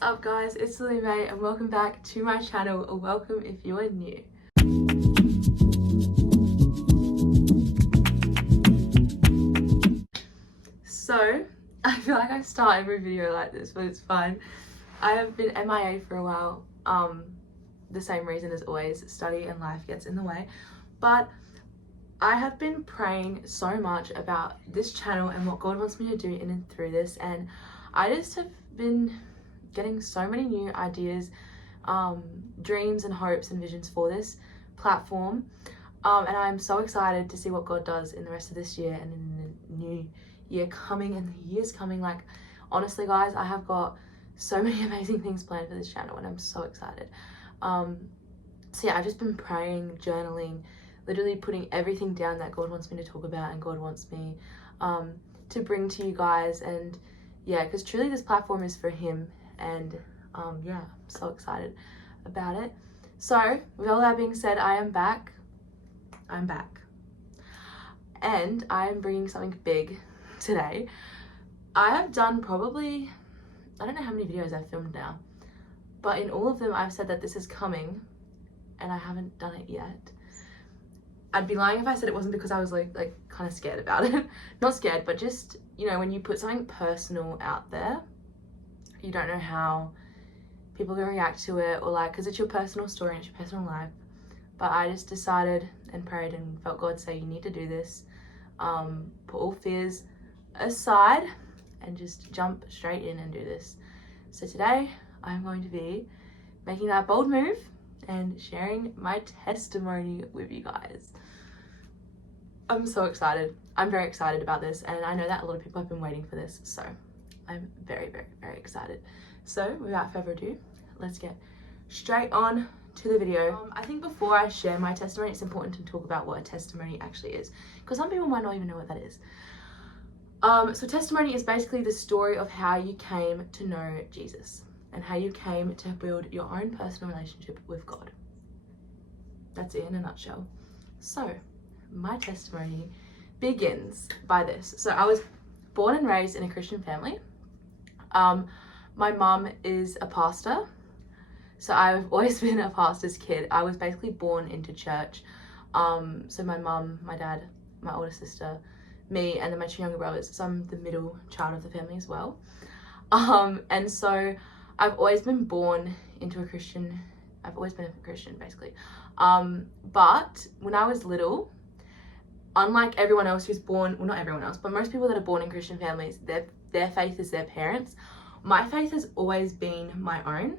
What's up guys, it's Lily May and welcome back to my channel, or welcome if you are new. So, I feel like I start every video like this, but it's fine. I have been MIA for a while, the same reason as always, study and life gets in the way, but I have been praying so much about this channel and what God wants me to do in and through this, and I just have been getting so many new ideas, dreams and hopes and visions for this platform, and I'm so excited to see what God does in the rest of this year and in the new year coming and the years coming. Like, honestly guys, I have got so many amazing things planned for this channel and I'm so excited. So yeah, I've just been praying, journaling, literally putting everything down that God wants me to talk about and God wants me to bring to you guys. And yeah, because truly this platform is for him, and yeah, I'm so excited about it. So with all that being said, I'm back and I am bringing something big today. I have done probably, I don't know how many videos I've filmed now, but in all of them I've said that this is coming and I haven't done it yet. I'd be lying if I said it wasn't because I was like kind of scared about it. Not scared, but just, you know, when you put something personal out there, you don't know how people are going to react to it, or like, because it's your personal story and it's your personal life. But I just decided and prayed and felt God say, you need to do this. Put all fears aside and just jump straight in and do this. So today I'm going to be making that bold move and sharing my testimony with you guys. I'm so excited. I'm very excited about this, and I know that a lot of people have been waiting for this, so I'm very, very, very excited. So without further ado, let's get straight on to the video. I think before I share my testimony, it's important to talk about what a testimony actually is, because some people might not even know what that is. So testimony is basically the story of how you came to know Jesus and how you came to build your own personal relationship with God. That's it in a nutshell. So my testimony begins by this. So I was born and raised in a Christian family. My mum is a pastor, so I've always been a pastor's kid. I was basically born into church. So my mum, my dad, my older sister, me, and then my two younger brothers. So I'm the middle child of the family as well. And so I've always been born into a Christian. I've always been a Christian, basically. But when I was little, unlike everyone else who's born, well, not everyone else, but most people that are born in Christian families, their faith is their parents. My faith has always been my own.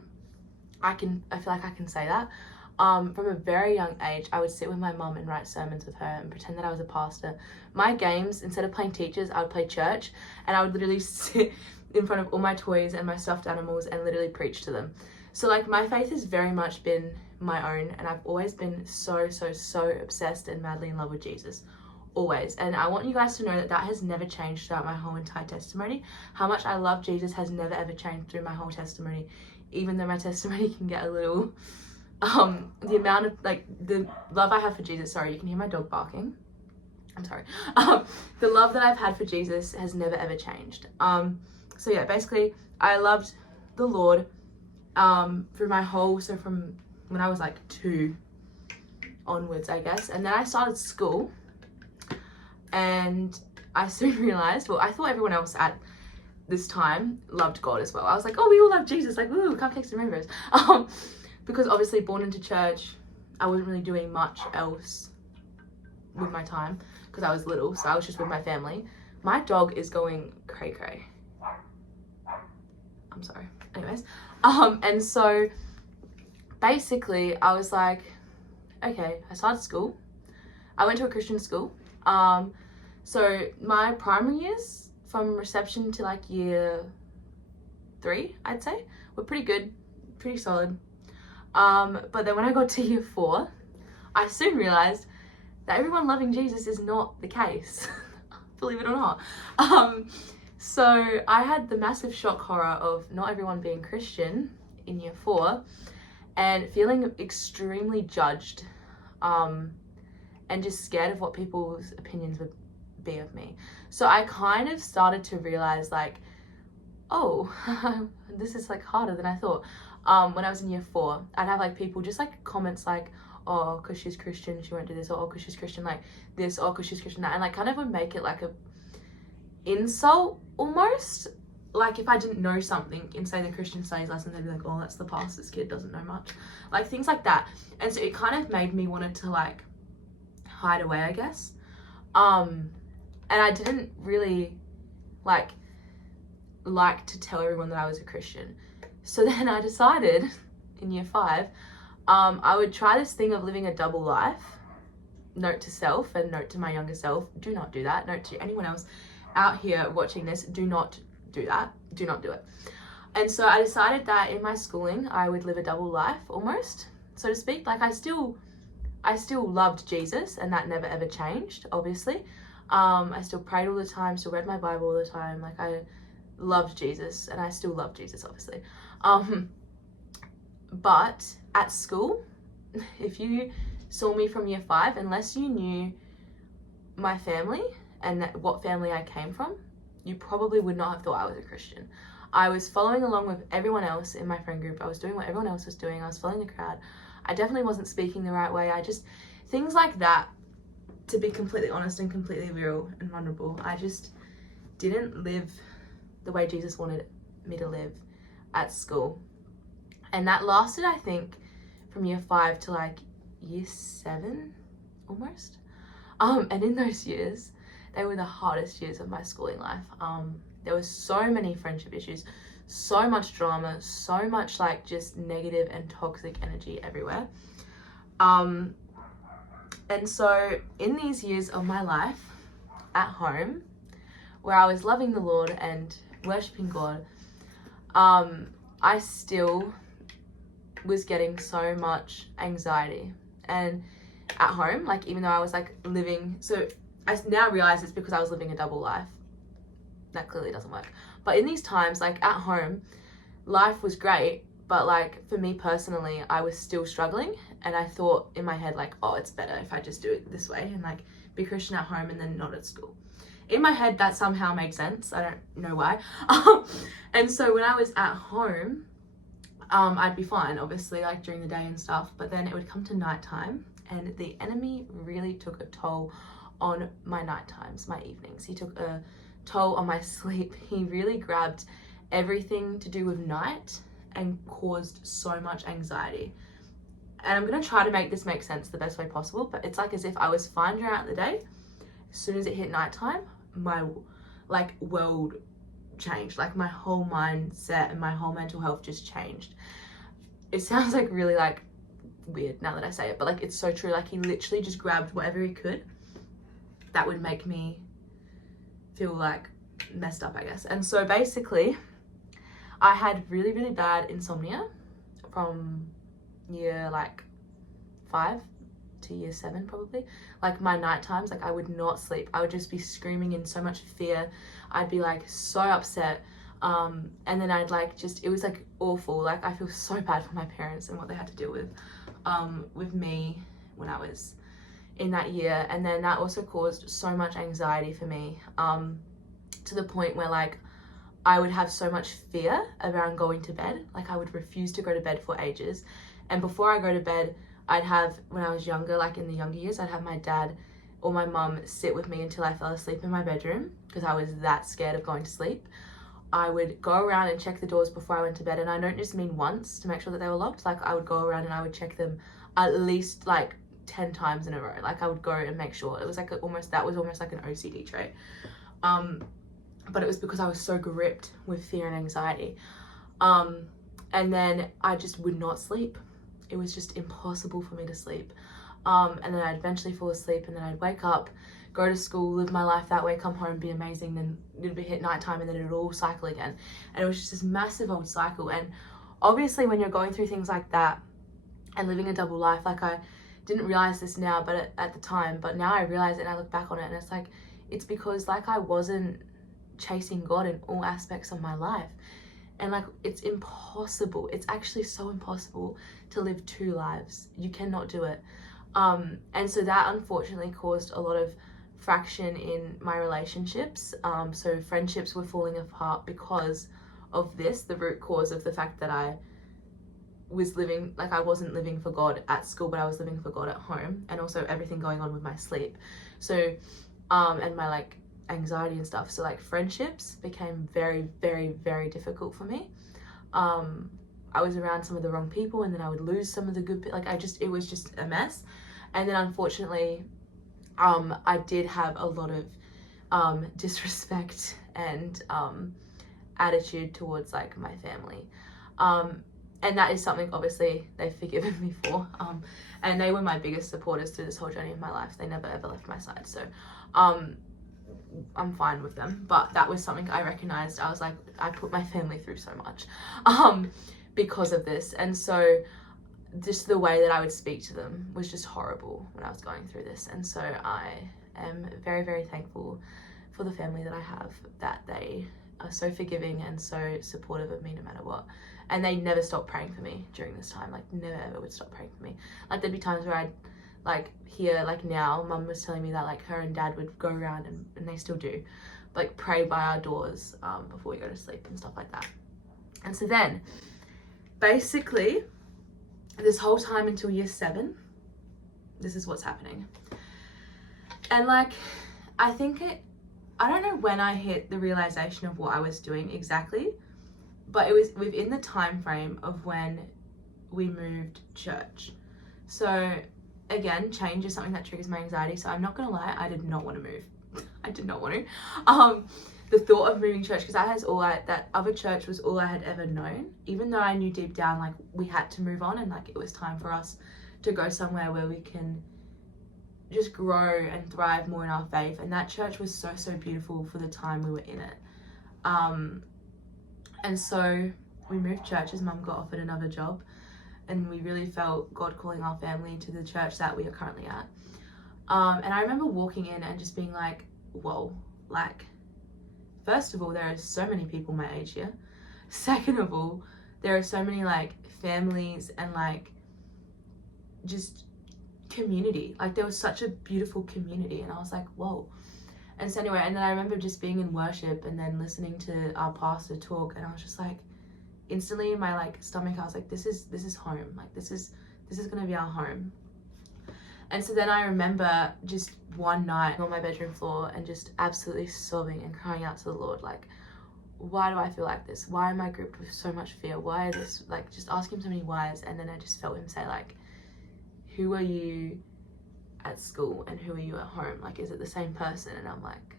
I feel like I can say that. From a very young age, I would sit with my mum and write sermons with her and pretend that I was a pastor. My games, instead of playing teachers, I would play church, and I would literally sit in front of all my toys and my stuffed animals and literally preach to them. So like, my faith has very much been my own, and I've always been so obsessed and madly in love with Jesus. Always. And I want you guys to know that that has never changed throughout my whole entire testimony. How much I love Jesus has never ever changed through my whole testimony, even though my testimony can get a little the amount of, like, the love I have for Jesus, sorry, you can hear my dog barking, I'm sorry. The love that I've had for Jesus has never ever changed. So yeah, basically I loved the Lord through my whole, so from when I was like 2 onwards, I guess. And then I started school, and I soon realized, well, I thought everyone else at this time loved God as well. I was like, oh, we all love Jesus, like, ooh, cupcakes and rainbows. Because obviously born into church, I wasn't really doing much else with my time because I was little, so I was just with my family. My dog is going cray cray. I'm sorry. Anyways, and so basically I was like, okay, I started school. I went to a Christian school. So my primary years, from reception to like year 3, I'd say, were pretty good, pretty solid. But then when I got to year 4, I soon realized that everyone loving Jesus is not the case, believe it or not. So I had the massive shock horror of not everyone being Christian in year 4 and feeling extremely judged, and just scared of what people's opinions would be of me. So I kind of started to realize, like, oh, this is like harder than I thought. When I was in year 4, I'd have like people just like comments like, oh, because she's Christian, she won't do this, or oh, because she's Christian, like this, or because she's Christian, that, and like kind of would make it like a insult almost. Like if I didn't know something in, say, the Christian studies lesson, they'd be like, oh, that's the pastor's kid, doesn't know much. Like things like that. And so it kind of made me wanted to like hide away, I guess. And I didn't really like to tell everyone that I was a Christian. So then I decided in year 5, I would try this thing of living a double life. Note to self and note to my younger self, do not do that. Note to anyone else out here watching this, do not do that. Do not do it. And so I decided that in my schooling, I would live a double life almost, so to speak. Like I still loved Jesus, and that never ever changed, obviously. I still prayed all the time, still read my Bible all the time. Like I loved Jesus, and I still love Jesus, obviously. But at school, if you saw me from year 5, unless you knew my family and what family I came from, you probably would not have thought I was a Christian. I was following along with everyone else in my friend group. I was doing what everyone else was doing. I was following the crowd. I definitely wasn't speaking the right way. Things like that, to be completely honest and completely real and vulnerable, I just didn't live the way Jesus wanted me to live at school. And that lasted, I think, from year 5 to like year 7 almost. And in those years, they were the hardest years of my schooling life. There was so many friendship issues, so much drama, so much like just negative and toxic energy everywhere. And so in these years of my life at home, where I was loving the Lord and worshiping God, I still was getting so much anxiety. And at home, like even though I was like living, so I now realize it's because I was living a double life. That clearly doesn't work. But in these times, like at home, life was great, but like for me personally, I was still struggling, and I thought in my head like, oh, it's better if I just do it this way and like be Christian at home and then not at school. In my head, that somehow made sense. I don't know why. And so when I was at home, I'd be fine, obviously, like during the day and stuff, but then it would come to nighttime, and the enemy really took a toll on my night times, my evenings. He took a toll on my sleep. He really grabbed everything to do with night and caused so much anxiety. And I'm gonna try to make this make sense the best way possible, but it's like as if I was fine throughout the day. As soon as it hit nighttime, my like world changed. Like my whole mindset and my whole mental health just changed. It sounds like really like weird now that I say it, but like it's so true. Like he literally just grabbed whatever he could that would make me feel like messed up, I guess. And so basically I had really, really bad insomnia from year like 5 to year 7 probably. Like my night times, like I would not sleep. I would just be screaming in so much fear. I'd be like so upset. And then I'd like just, it was like awful. Like I feel so bad for my parents and what they had to deal with me when I was in that year. And then that also caused so much anxiety for me, to the point where like I would have so much fear around going to bed. Like I would refuse to go to bed for ages. And before I go to bed, I'd have, when I was younger, like in the younger years, I'd have my dad or my mum sit with me until I fell asleep in my bedroom because I was that scared of going to sleep. I would go around and check the doors before I went to bed, and I don't just mean once to make sure that they were locked. Like I would go around and I would check them at least like 10 times in a row. Like I would go and make sure. It was like that was almost like an OCD trait. But it was because I was so gripped with fear and anxiety. And then I just would not sleep. It was just impossible for me to sleep. And then I'd eventually fall asleep, and then I'd wake up, go to school, live my life that way, come home, be amazing, then it'd be hit nighttime, and then it'd all cycle again. And it was just this massive old cycle. And obviously when you're going through things like that and living a double life, like I didn't realize this now, but at the time, but now I realize it and I look back on it, and it's like, it's because like I wasn't chasing God in all aspects of my life. And like, it's impossible. It's actually so impossible to live 2 lives. You cannot do it. And so that unfortunately caused a lot of fraction in my relationships. So friendships were falling apart because of this, the root cause of the fact that I was living, like I wasn't living for God at school, but I was living for God at home, and also everything going on with my sleep. So, and my like anxiety and stuff. So like friendships became very, very, very difficult for me. I was around some of the wrong people, and then I would lose some of the good, like it was just a mess. And then unfortunately, I did have a lot of disrespect and attitude towards like my family. And that is something obviously they've forgiven me for. And they were my biggest supporters through this whole journey of my life. They never ever left my side. So I'm fine with them. But that was something I recognized. I was like, I put my family through so much because of this. And so just the way that I would speak to them was just horrible when I was going through this. And so I am very, very thankful for the family that I have, that they are so forgiving and so supportive of me no matter what. And they never stopped praying for me during this time, like never ever would stop praying for me. Like there'd be times where I'd like hear, like now, mum was telling me that like her and dad would go around, and they still do, like pray by our doors before we go to sleep and stuff like that. And so then basically this whole time until year 7, this is what's happening. And like, I don't know when I hit the realization of what I was doing exactly, but it was within the time frame of when we moved church. So again, change is something that triggers my anxiety. So I'm not gonna lie, I did not want to move. I did not want to. The thought of moving church, because that other church was all I had ever known, even though I knew deep down like we had to move on, and like it was time for us to go somewhere where we can just grow and thrive more in our faith. And that church was so, so beautiful for the time we were in it. And so we moved churches. Mum got offered another job, and we really felt God calling our family to the church that we are currently at. And I remember walking in and just being like, whoa, like, first of all, there are so many people my age here. Second of all, there are so many like families and like just community. Like there was such a beautiful community, and I was like, whoa. And so anyway, and then I remember just being in worship and then listening to our pastor talk, and I was just like, instantly in my like stomach, I was like, this is home. Like this is gonna be our home. And so then I remember just one night on my bedroom floor and just absolutely sobbing and crying out to the Lord, like, why do I feel like this? Why am I gripped with so much fear? Why is this, like, just asking him so many whys. And then I just felt him say like, who are you at school and who are you at home? Like, is it the same person? And I'm like,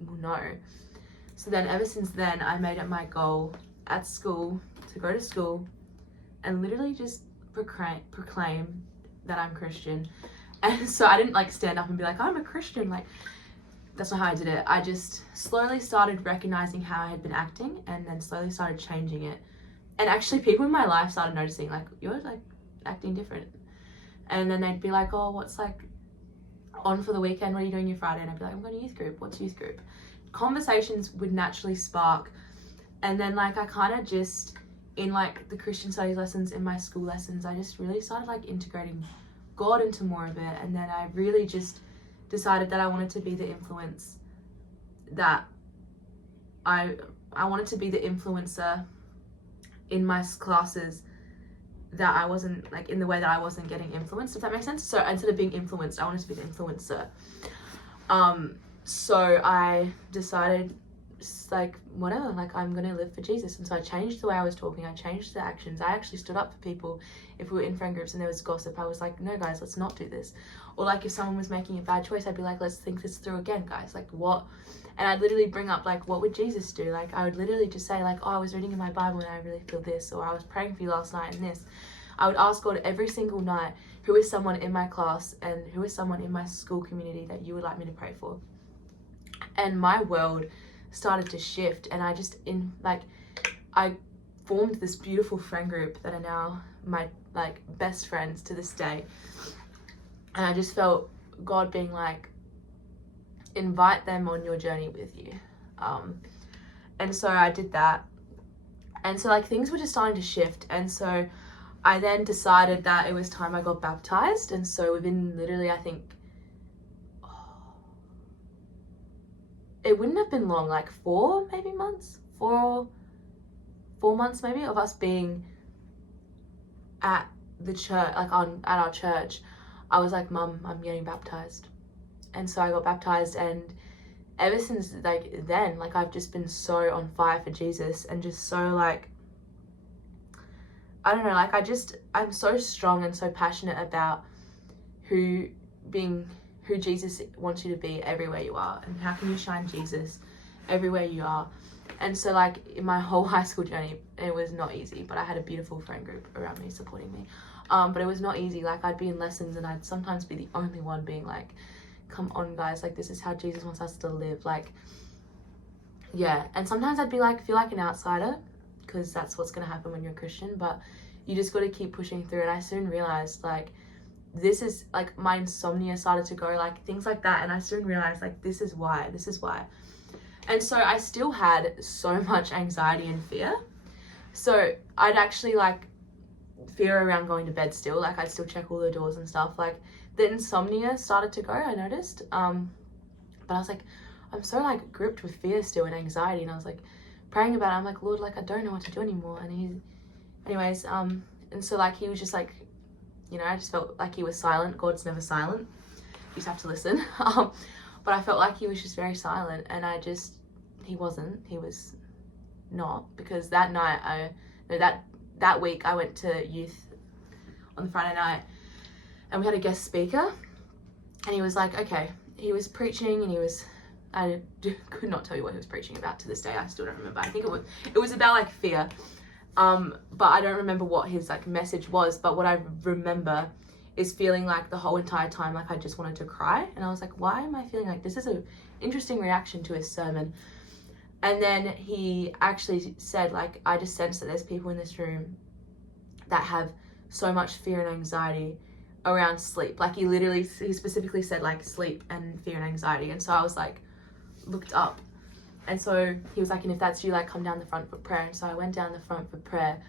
well, no. So then ever since then, I made it my goal at school to go to school and literally just proclaim that I'm Christian. And so I didn't like stand up and be like, I'm a Christian. Like, that's not how I did it. I just slowly started recognizing how I had been acting, and then slowly started changing it. And actually people in my life started noticing, like, you're like acting different. And then they'd be like, oh, what's like on for the weekend? What are you doing your Friday? And I'd be like, I'm going to youth group. What's youth group? Conversations would naturally spark. And then like I kind of just, in like the Christian studies lessons, in my school lessons, I just really started like integrating God into more of it. And then I really just decided that I wanted to be the influence that I wanted to be the influencer in my classes, that I wasn't like in the way that I wasn't getting influenced, if that makes sense. So instead of being influenced, I wanted to be the influencer. So I decided, like, whatever, like, I'm gonna live for Jesus. And so I changed the way I was talking, I changed the actions. I actually stood up for people. If we were in friend groups and there was gossip, I was like, no guys, let's not do this. Or like if someone was making a bad choice, I'd be like, let's think this through again, guys. Like, what? And I'd literally bring up like, what would Jesus do? Like, I would literally just say like, oh, I was reading in my Bible and I really feel this, or I was praying for you last night and this. I would ask God every single night, who is someone in my class and who is someone in my school community that you would like me to pray for? And my world started to shift, and I formed this beautiful friend group that are now my like best friends to this day. And I just felt God being like, invite them on your journey with you. And so I did that, and so like things were just starting to shift. And so I then decided that it was time I got baptized. And so within literally, I think, it wouldn't have been long, like 4 months, 4 months maybe of us being at the church, like at our church, I was like, Mum, I'm getting baptized. And so I got baptized, and ever since like then, like I've just been so on fire for Jesus, and just so like, I don't know, like I'm so strong and so passionate about who Jesus wants you to be everywhere you are, and how can you shine Jesus everywhere you are. And so like in my whole high school journey, it was not easy, but I had a beautiful friend group around me supporting me. But it was not easy. Like I'd be in lessons and I'd sometimes be the only one being like, come on guys, like this is how Jesus wants us to live. Like, yeah. And sometimes I'd be like, feel like an outsider, because that's what's going to happen when you're a Christian, but you just got to keep pushing through. And I soon realized like, this is like, my insomnia started to go, like things like that. And I soon realized like, this is why. And so I still had so much anxiety and fear. So I'd actually like fear around going to bed still. Like I'd still check all the doors and stuff. Like the insomnia started to go, I noticed. But I was like, I'm so like gripped with fear still and anxiety. And I was like praying about it. I'm like, Lord, like I don't know what to do anymore. And and so like he was just like, you know, I just felt like he was silent. God's never silent. You just have to listen. But I felt like he was just very silent, and he was not, because that night that week I went to youth on the Friday night, and we had a guest speaker, and he was like, okay, he was preaching, and I could not tell you what he was preaching about to this day. I still don't remember. I think it was about like fear. But I don't remember what his like message was, but what I remember is feeling like the whole entire time, like I just wanted to cry. And I was like, why am I feeling like this? Is an interesting reaction to his sermon. And then he actually said, like, I just sense that there's people in this room that have so much fear and anxiety around sleep. Like he specifically said like sleep and fear and anxiety. And so I was like, looked up. And so he was like, and if that's you, like come down the front for prayer. And so I went down the front for prayer.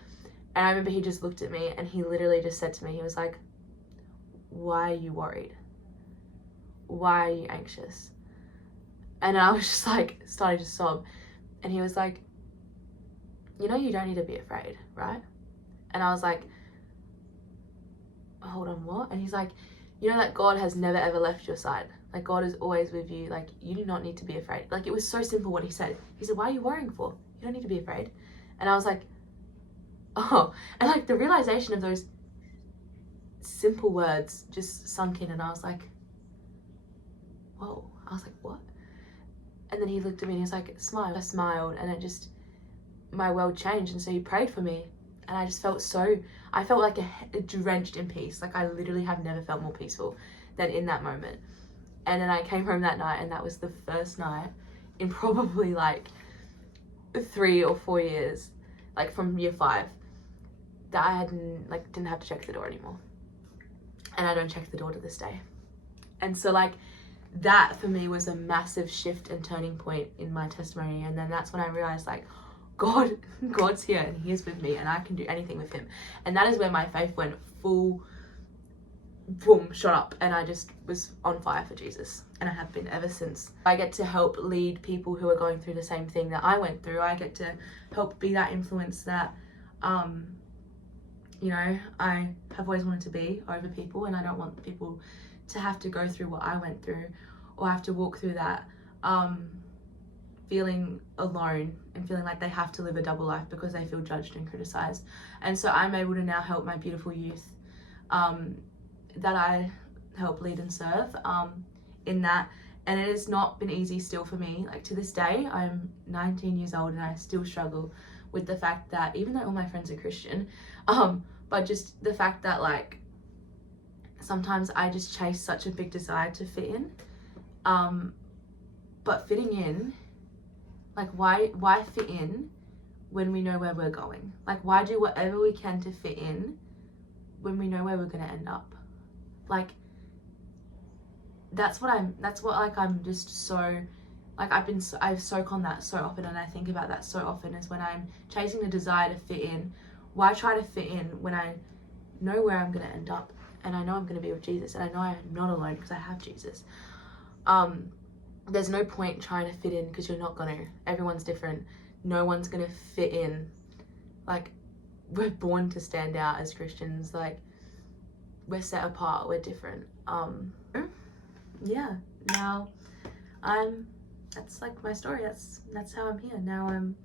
And I remember he just looked at me and he literally just said to me, he was like, why are you worried? Why are you anxious? And I was just like, started to sob. And he was like, you know, you don't need to be afraid, right? And I was like, hold on, what? And he's like, you know that God has never ever left your side. Like God is always with you. Like you do not need to be afraid. Like it was so simple what he said. He said, why are you worrying for? You don't need to be afraid. And I was like, oh. And like the realization of those simple words just sunk in, and I was like, whoa. I was like, what? And then he looked at me and he was like, smile. I smiled, and it just, my world changed. And so he prayed for me, and I just felt I felt like drenched in peace. Like I literally have never felt more peaceful than in that moment. And then I came home that night, and that was the first night in probably like 3 or 4 years, like from year 5, that I didn't have to check the door anymore. And I don't check the door to this day. And so like that for me was a massive shift and turning point in my testimony. And then that's when I realized like God's here and he is with me, and I can do anything with him. And that is where my faith went full boom, shot up, and I just was on fire for Jesus, and I have been ever since. I get to help lead people who are going through the same thing that I went through. I get to help be that influence that you know, I have always wanted to be over people, and I don't want people to have to go through what I went through, or have to walk through that feeling alone and feeling like they have to live a double life because they feel judged and criticized. And so I'm able to now help my beautiful youth that I help lead and serve in that. And it has not been easy still for me. Like to this day, I'm 19 years old and I still struggle with the fact that even though all my friends are Christian, but just the fact that like sometimes I just chase such a big desire to fit in. But fitting in, like why fit in when we know where we're going? Like why do whatever we can to fit in when we know where we're gonna end up? Like that's what I'm just so, like I've soak on that so often, and I think about that so often, is when I'm chasing the desire to fit in. Why try to fit in when I know where I'm gonna end up, and I know I'm gonna be with Jesus, and I know I'm not alone because I have Jesus. There's no point trying to fit in because you're not gonna. Everyone's different. No one's gonna fit in like, we're born to stand out as Christians. Like, we're set apart, we're different. Yeah, now that's like my story. That's how I'm here. Now I'm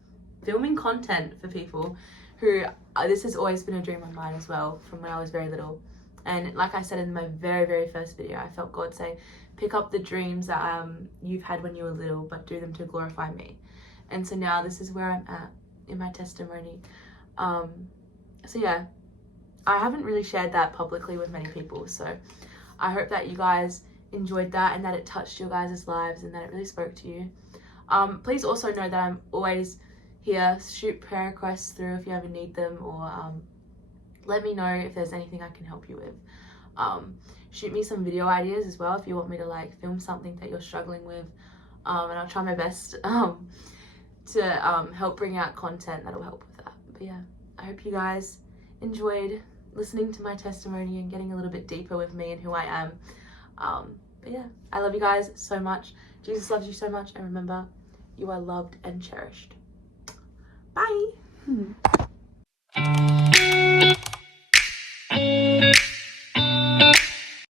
filming content for people who, this has always been a dream of mine as well from when I was very little. And like I said in my very, very first video, I felt God say, pick up the dreams that you've had when you were little, but do them to glorify me. And so now this is where I'm at in my testimony. So yeah, I haven't really shared that publicly with many people. So I hope that you guys enjoyed that and that it touched your guys' lives and that it really spoke to you. Please also know that I'm always here. Shoot prayer requests through if you ever need them, or let me know if there's anything I can help you with. Shoot me some video ideas as well if you want me to like film something that you're struggling with, and I'll try my best to help bring out content that'll help with that. But yeah, I hope you guys enjoyed listening to my testimony and getting a little bit deeper with me and who I am. But yeah, I love you guys so much. Jesus loves you so much, and remember, you are loved and cherished. Bye.